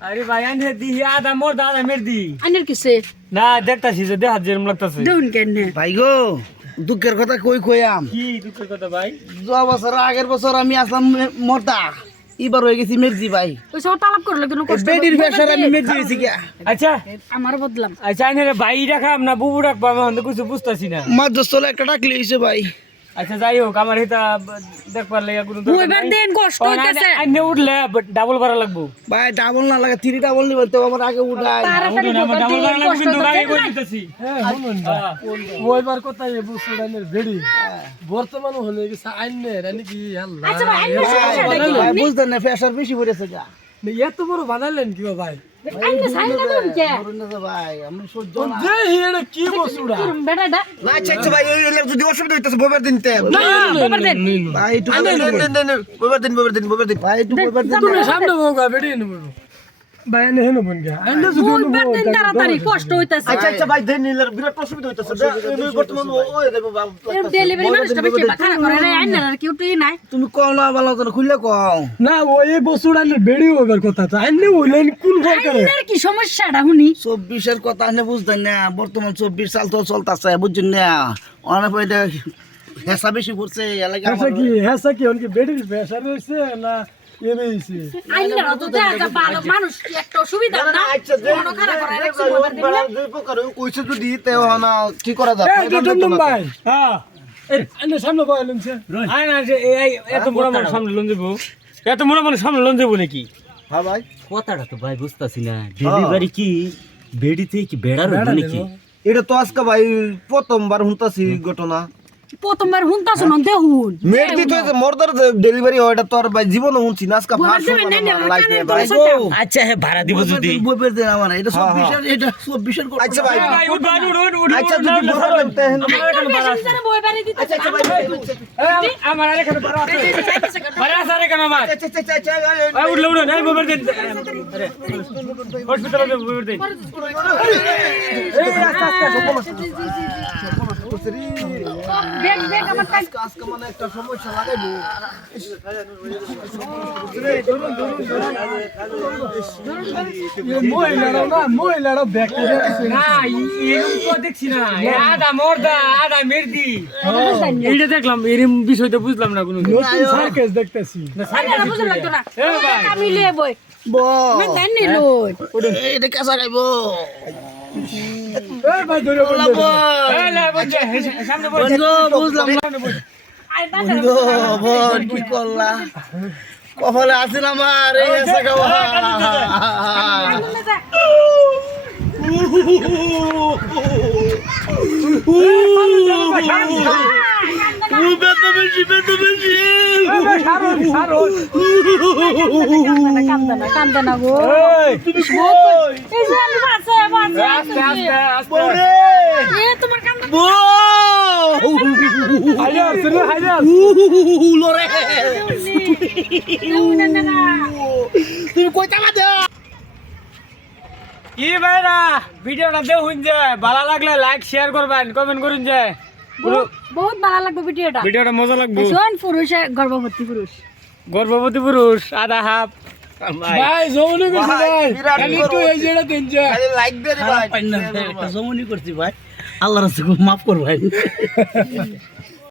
अरे भाई आने दी आधा मोर दादा मेर दी আইনের কিসে না দেখতাছি যে দেহাত যেরম লাগতাছে দেউন কেনে ভাই গো দুঃখের কথা কই কইয়াম কি দুঃখের কথা ভাই যাওয়া বছর আগের বছর আমি আসলাম মোটা এবার হয়ে গেছি মেরজি ভাই ওই সব তালাব করলে কোনো কষ্ট বেডির ফেসার আমি মেরজি হয়েছি কি আচ্ছা আমার বদলাম আচ্ছা আইনে ভাই রাখাম না বুবু রাখবো আমি কিছু বুঝতাছি না মাছ চলে একটা ডাকলি হয়েছে ভাই আচ্ছা যাই হোক আমার এটা দেখবার লাগা কোনো দরকার ওইবার নাই দেন কষ্ট হইতাছে আইনে উঠলে ডাবল ভাড়া লাগবো ভাই ডাবল না লাগে 3 ডাবল নিবেন তো আমার আগে উঠাই তাড়াতাড়ি আমার ডাবল ভাড়া লাগবে কষ্ট কিন্তু আগে করে হইতাছে দিতেছি হ্যাঁ শুনুন না ওইবার কোথায় বুসুডানের ভেড়ি বর্তমান হলে গেছে আইনের নাকি আল্লাহ আচ্ছা ভাই আইনের সমস্যাটা কি ভাই বুঝতেন না ফেসার বেশি পড়েছে যা এত বড় বানাইলেন কি ভাই আইনে সাইন না দেন কে ধরুন না ভাই আমি সহ্য না যে হিড়ে কি বসুডা বেটাটা আচ্ছা আচ্ছা ভাই এই যদি অসুবিধা হইতাছে বইবার দিন তে বাবার দেন ভাই একটু বইবার দিন ভাই একটু বইবার দিন তুমি সামনে হোগা বেড়ি নেব ভাই এনে হেন বন গা আইনে যদি ওইবার দেন তাড়াতাড়ি কষ্ট হইতাছে আচ্ছা আচ্ছা ভাই দেন নিলার বিরাট অসুবিধা হইতাছে বর্তমান ওই দেব ডেলিভারি মানুষটা বেশি খারাপ করে রে আইনের আর কেউ তুই নাই তুমি কও না ভালো করে খুললে কও না ওই বসুডানের ভেড়ি ওইবার কথা তো আইনে হইলেন কোন ফল করে আইনের কি সমস্যাটা শুনি 24 এর কথা আপনি বুঝতেন না বর্তমান 24 সাল তো চলতেছে বুঝছেন না অনেক এটা হেসা বেশি পড়ছে এলাকা হেসা কি অনকি বেড়ির বেসা রইছে না এবে হইছে আইনের তো দেখা ভালো মানুষ কি একটা সুবিধা না কোনো খারাপ করে রাখছে ওইবার দেখলে দুই প্রকার কইছে যদি তেও না কি করা যায় এই টটম ভাই হ্যাঁ আইনে সামনে বয়ালুনছে আইনা এই এত বড় মানুষ সামনে লোন দেবো এত বড় মানুষ সামনে লোন দেবো নাকি হ্যাঁ ভাই কথাটা তো ভাই বুঝতাছি না ডেলিভারি কি বেডিতে কি বেড়ার হইলো নাকি এটা তো আজকে ভাই প্রথমবার শুনতাছি ঘটনা প্রথমবার হুনতা শুনো দেহুন মেয়ের দিতে হয়েছে মর্দার ডেলিভারি হয় এটা তো আর ভাই জীবনে শুনছি না আজকে ফার্স্ট লাইফে ভাই গো আচ্ছা হ্যাঁ ভাড়া দিব যদি বইবের দেন আমার এটা 24 এর এটা 24 এর আচ্ছা ভাই আচ্ছা যদি বড় লাগতে হেন বই বাড়ি দিতে আচ্ছা আচ্ছা ভাই আমার আরে কেন বাড়া আছে বাড়া আছে আরে কেন আমার আচ্ছা আচ্ছা আচ্ছা এই উঠলো উঠলো নাই মোবাইল দেন হসপিটালে মোবাইল দেন এই আস্তে আস্তে দেখ দেখ আমার কাজ আজকে মানে একটা সমস্যা লাগাইবো মহিলারা ব্যাগ করে না এরকম তো দেখছি না আদা মোরদা আদা মেরদি এইটা দেখলাম এরকম বিষয়টা বুঝলাম না কোনো নতুন সার্কাস দেখতেছি আরে বুঝা লাগতো না এ ভাই আমি লিয়ে বই বো আমি দেন নিলো এটা কেসা গাইবো এই ভাই ধরে বলবো এই লে বন্ধু সামনে বল বন্ধু বুঝলাম না আই বন্ধু বোন কি করলা কপালে আছিল আমার এই এসে গাওয়া কান্দা না গো তুমি এই যে আমি বাসে আস্তে আস্তে আস্তে এ তোমার কান্দা হাজার শুনে হাজার লরে তুমি কইতা না দে কি ভাইরা ভিডিওটা দেখুন যে ভালো লাগলে লাইক শেয়ার করবেন কমেন্ট করুন যে বহুত ভালো লাগবে ভিডিওটা ভিডিওটা মজা লাগবে শোন পুরুষ গর্ভবতী পুরুষ গর্ভবতী পুরুষ আধা হাফ ভাই জমনি করছি ভাই বিরাট খালি একটু এই যেটা দেন যে খালি লাইক দে রে ভাই জমনি করছি ভাই আল্লাহর রাস্তে মাফ কর ভাই